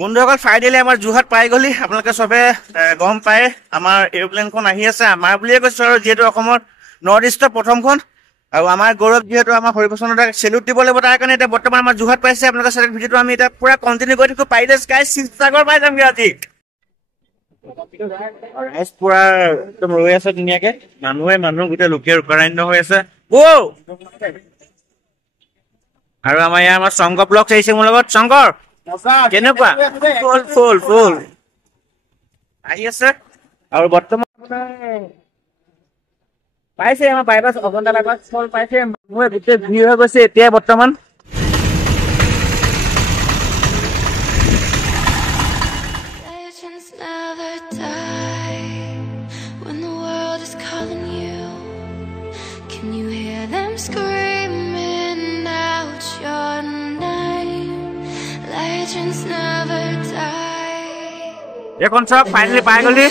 বন্ধুসকল ফাইনেলি আমাৰ যোৰহাট পাই গ'লি। আপোনালোকে চবে গম পায় আমাৰ এৰোপ্লেনখন আহি আছে। আমাৰ বুলিয়ে কৈছোঁ আৰু যিহেতু অসমৰ নৰ্থ ইষ্টৰ প্ৰথমখন আৰু আমাৰ গৌৰৱ, যিহেতু আমাৰ হৰিপ্ৰসন্ন দাক চেলুট দিব লাগিব। তাৰ কাৰণে এতিয়া বৰ্তমান আমাৰ যোৰহাট পাইছে। আপোনালোকে চেলেক্ট ভিডিঅ'টো আমি এতিয়া পুৰা কণ্টিনিউ কৰি থাকোঁ। পাৰিলে গাইজ শিৱসাগৰ পাই যামগৈ আজি। ৰাইজ পুৰা একদম ৰৈ আছে ধুনীয়াকে, মানুহ গোটেই লোকে ৰূপাৰান্য হৈ আছে। আৰু আমাৰ ইয়াৰ আমাৰ শংকৰ ব্লগ আহিছে মোৰ লগত। শংকৰ কেনেকুৱা? ফুল আহি আছে। আৰু বৰ্তমান পাইছে আমাৰ বাইপাছ, অজন্তা বাইপাছ ফল পাইছে। মোৰ গোটেই ভিৰ হৈ গৈছে এতিয়া বৰ্তমান। এখন চব ফাইনেলি পাই গলি।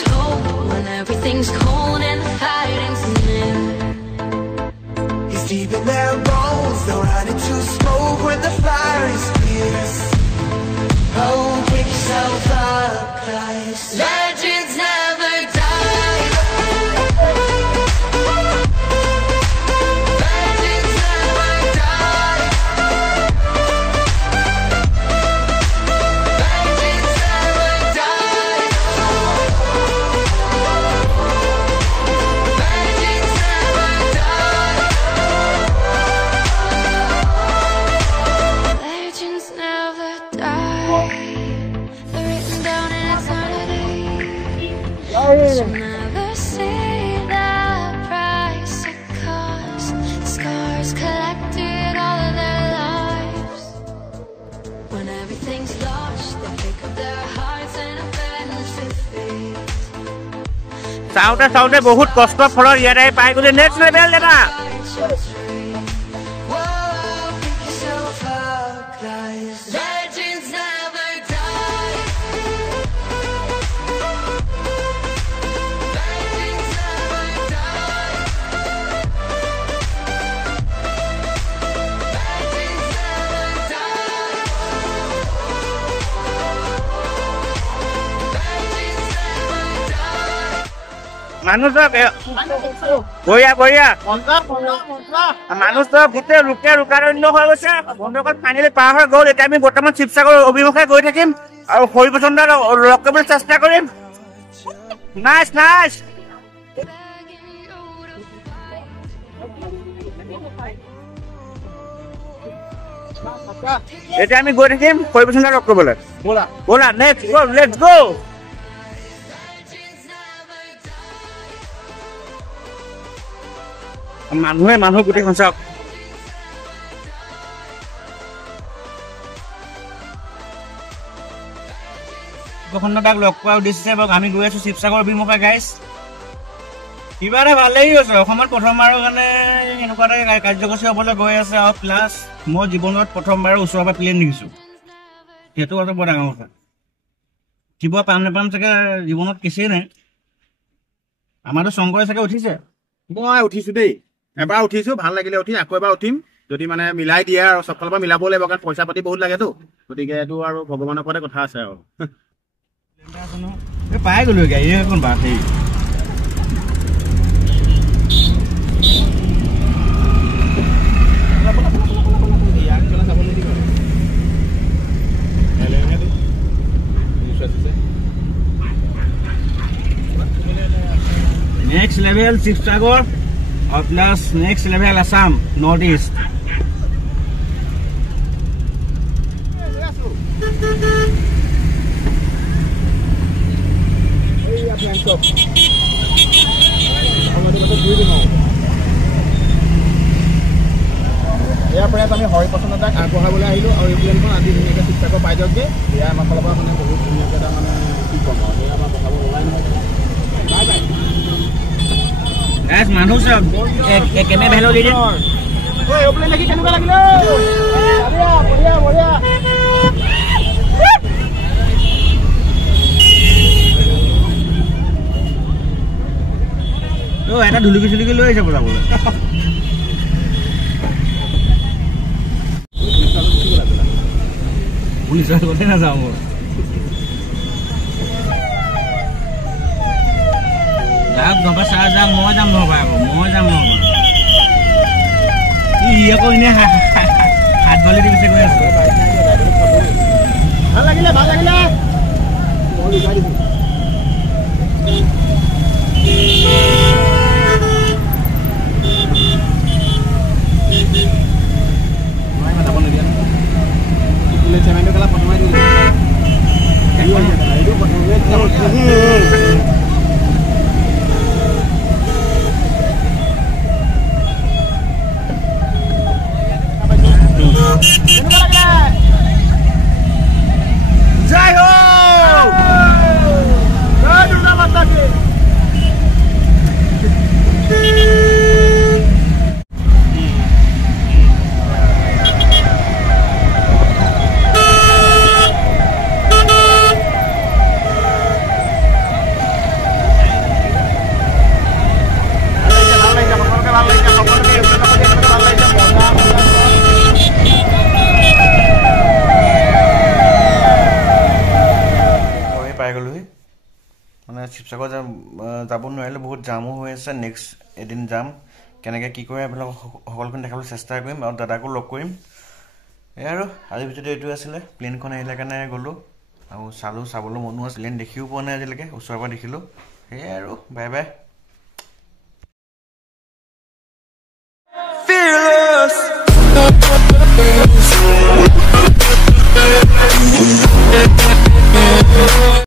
চাওঁতে বহুত কষ্টৰ ফলত ইয়াতে পাই গ'লে নেক্সট লেভেল দাদা। মানুহ চব বঢ়িয়া মানুহ চব গোটেই লোকে ৰোকাৰণ্য হৈ গৈছে। বন্ধুসকল ফাইনেলি পাৰ হৈ গ'ল। এতিয়া আমি বৰ্তমান শিৱসাগৰ অভিমুখে গৈ থাকিম আৰু হৰিপ্ৰসন্ন দাক লগ কৰিবলৈ চেষ্টা কৰিম। নাইচ এতিয়া আমি গৈ থাকিম হৰিপ্ৰসন্ন দাক লগ কৰিবলৈ। ব'লা লেটছ গো। মানুহ গোটেইখন চাওক। হৰিপ্ৰসন্ন দাক লগ পোৱা উদ্দেশ্যে আমি গৈ আছো শিৱসাগৰ অভিমুখে গাইজ। কিবা এটা ভাল লাগি গৈছে। অসমত প্ৰথমবাৰৰ কাৰণে এনেকুৱা এটা কাৰ্যসূচী হ'বলৈ গৈ আছে। আৰু প্লাছ মই জীৱনত প্ৰথমবাৰ ওচৰৰ পৰা প্লেন দেখিছোঁ। সেইটো কথা বৰ ডাঙৰ কথা। কিবা পাম নাপাম চাগে জীৱনত কেছেই নাই। আমাৰতো শংকৰে চাগে উঠিছে। মই উঠিছো দেই, এবাৰ উঠিছো, ভাল লাগিলে উঠি। আকৌ এবাৰ উঠিম যদি মানে মিলাই দিয়ে আৰু চব ফালৰ পৰা মিলাব লাগিব, কাৰণ পইচা পাতি বহুত লাগেতো। গতিকে এইটো আৰু ভগৱানৰ ওপৰতে কথা আছে আৰু। পাই গ'লো গাড়ী এখন বাট হেৰি নেক্সট লেভেল শিৱসাগৰ और plus next level Assam north east. ইয়াৰ পৰা আমি হৰিপ্ৰসন্ন দাক আগবঢ়াবলৈ আহিলোঁ আৰু এৰোপ্লেনখন আজি ধুনীয়াকৈ শিৱসাগৰ পাই যাওঁগৈ। এয়া আমাৰ ফালৰ পৰা মানে বহুত ধুনীয়াকৈ এটা মানে কি ক'ম আৰু এয়া আমাৰ পঠাব ওলাই নহয়। Bye bye. মানুহ চব কেনে ভেলো দি এৰোপ্লেন দেখি কেনেকুৱা লাগিলে? বঢ়িয়া। এটা ধুলুকি চুলুকি লৈ আহিছে বজাবলৈ। পুলিচৰ আগতে নাযাওঁ মোৰ। যাওক নহবা চাহ যাওক মই যাম নহবা আকৌ মই যাম নহবা ই আকৌ এনে হাত বালি দি পিছে গৈ আছো ভাল লাগিলে মই লুকাই দিছো চেমেণ্টৰ কালা প্ৰথমাই দিলে জয় হো জয় দুৰ্গা মাতা কি মানে শিৱসাগৰ যাব নোৱাৰিলে বহুত জামো হৈ আছে নেক্সট এদিন যাম কেনেকৈ কি কৰে এইবিলাক সকলোখিনি দেখাবলৈ চেষ্টা কৰিম আৰু দাদাকো লগ কৰিম এই আৰু আজিৰ ভিডিঅ'টো এইটো আছিলে প্লেনখন আহিলে কাৰণে গ'লোঁ আৰু চাবলৈ মনো আছে প্লেন দেখিও পোৱা নাই আজিলৈকে ওচৰৰ পৰা দেখিলোঁ সেয়াই আৰু বাই বাই